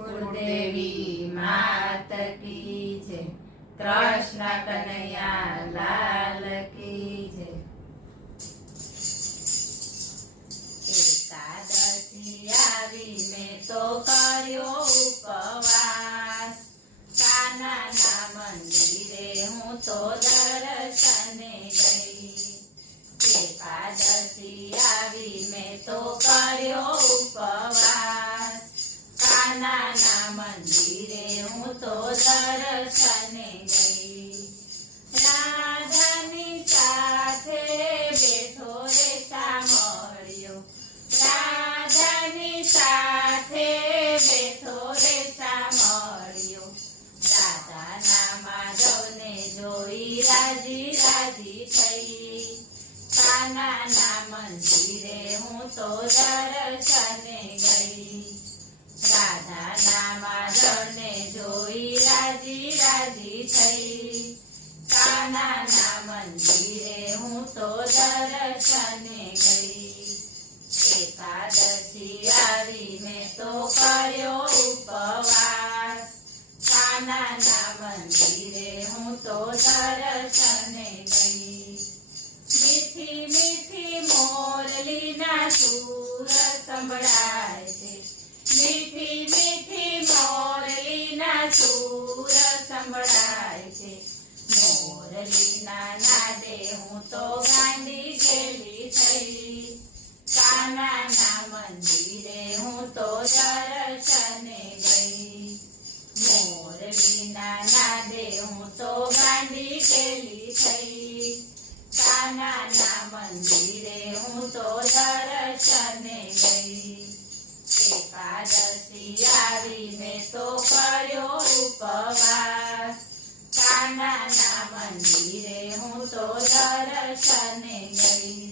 કુળદેવી માત કી જય, કૃષ્ણ કનૈયા લાલ કી જય. એકાદશી આવી મેં તો કર્યો ઉપવાસ, કાનાના મંદિરે હું તો દર્શને ગઈ. એકાદશી આવી મેં તો કર્યો ઉપવાસ, કાનાના મંદિરે હું તો દર્શને ગઈ. રાધાની સાથે બેઠો રે સાંભળ્યો, રાધાની સાથે બેઠો રે સાંભળ્યો. રાધાના માધવને જોઈ રાજી રાજી થઈ, કાનાના મંદિરે હું તો દર્શને ગઈ. રાધાના માધવને જોઈ રાજી રાજી થઈ, કાનાના મંદિરે હું તો દર્શને ગઈ. એકાદશી આવી મેં તો કર્યો ઉપવાસ, કાનાના મંદિરે હું તો દર્શને ગઈ. મીઠી મીઠી મોરલીના સૂર સંભળાય છે, મીઠી મીઠી મોરલીના સૂર સંભળાય છે. મોરલીના નાદે હું તો ગાંડી ગેલી થઈ, કાનાના મંદિરે હું તો દર્શને ગઈ. મોરલીના નાદે હું તો ગાંડી ગેલી થઈ, કાનાના મંદિરે હું તો દર્શને ગઈ. એકાદશી આવી મેં તો કર્યો ઉપવાસ, કાનાના મંદિરે હું તો દર્શને ગઈ.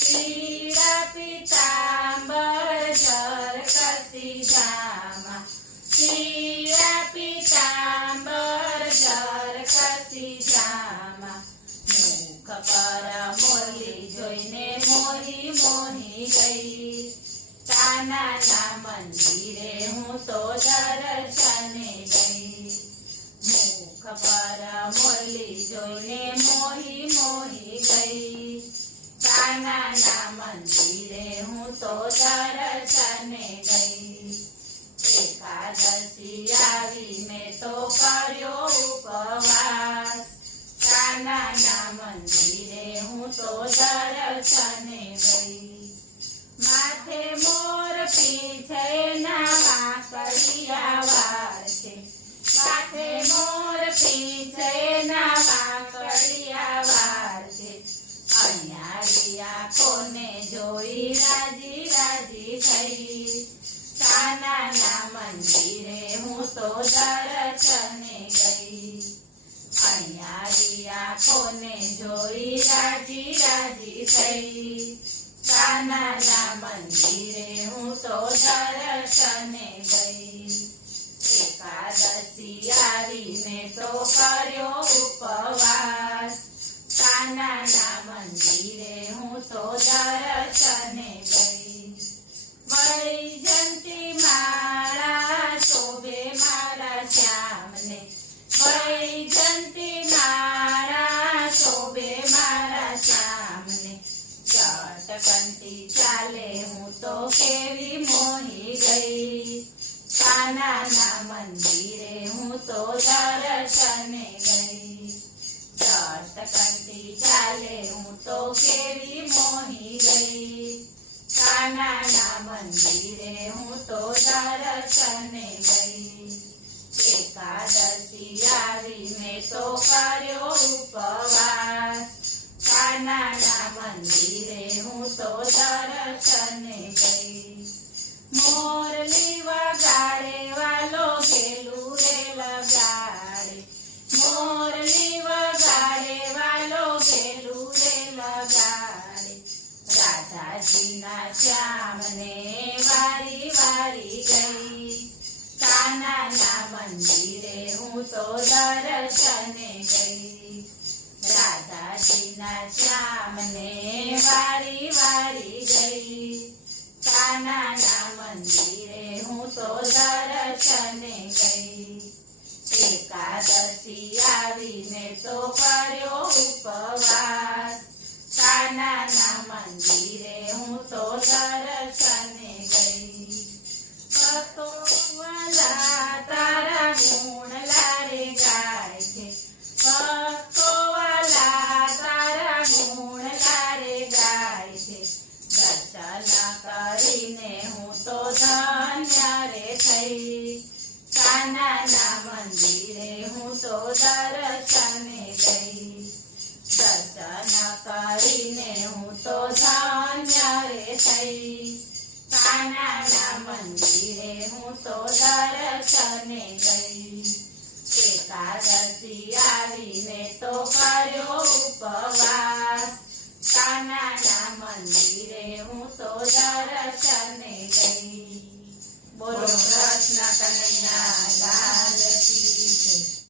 પીળા પીતાંબર ઝરકતી જામા, પીળા પીતાંબર ઝરકતી જામા. મુખ પર મોરલી જોઈને મોહી મોહી ગઈ, કાનાના મંદિરે હું તો દર્શને ગઈ. મુખ પર મોરલી જોઈને મોહી મોહી ગઈ, કાનાના મંદિરે હું તો દર્શને ગઈ. એકાદશી આવી મેં તો કર્યો ઉપવાસ, કાનાના મંદિરે હું તો દર્શને ગઈ. માથે મોર પીછે ના વાંકડિયા વાર છે, માથે મોર પીછે ના વાંકડિયા વાર છે. અન્યારી આંખોને જોઈ રાજી રાજી થઈ, કાનાના મંદિરે હું તો દર્શને ગઈ. અન્યારી આંખોને જોઈ રાજી રાજી થઈ, કાનાના મંદિરે હું તો દર્શને ગઈ. એકાદશી આવી મેં તો કર્યો ઉપવાસ, કાનાના મંદિરે હું તો દર્શને ગઈ. વૈજયંતી માળા શોભે મારા શ્યામને, વૈજયંતી માળા શોભે મારા શ્યામને. ચટકનથી ચાલે હું તો કેવી મોહી ગઈ, કાનાના મંદિરે હું તો દર્શને ગઈ. ચટકનથી ચાલે હું તો કેવી મોહી ગઈ, કાનાના મંદિરે હું તો દર્શને ગઈ. એકાદશી આવી મેં તો કર્યો ઉપવાસ, કાનાના મંદિરે હું તો દર્શને ગઈ. મોરલી વગાડે વાલો ઘેલું રે લગાડે, મોરલી વગાડે વાલો ઘેલું રે લગાડે. રાધાજીના શ્યામને વારી વારી ગઈ, કાનાના મંદિરે હું તો દર્શને ગઈ. રાધાજીના શ્યામને વારી વારી ગઈ, કાનાના મંદિરે હું તો દર્શને ગઈ એકાદશી આવીને તો કર્યો ઉપવાસ કાનાના મંદિરે હું તો દર્શને ગઈ ભક્તોવાલા તારા ગુણ લારે ગાય છે ભક્તોવાલા તારા ગુણ લારે ગાય છે દર્શન કરીને હું તો ધન્ય રે થઈ કાનાના મંદિરે હું તો દર્શને ગઈ દર્શન કરીને હું તો ધન્ય રે થઈ કાનાના મંદિરે હું તો દર્શને ગઈ એકાદશી આવીને તો કર્યો ઉપવાસ કાનાના મંદિરે હું તો દર્શને ગઈ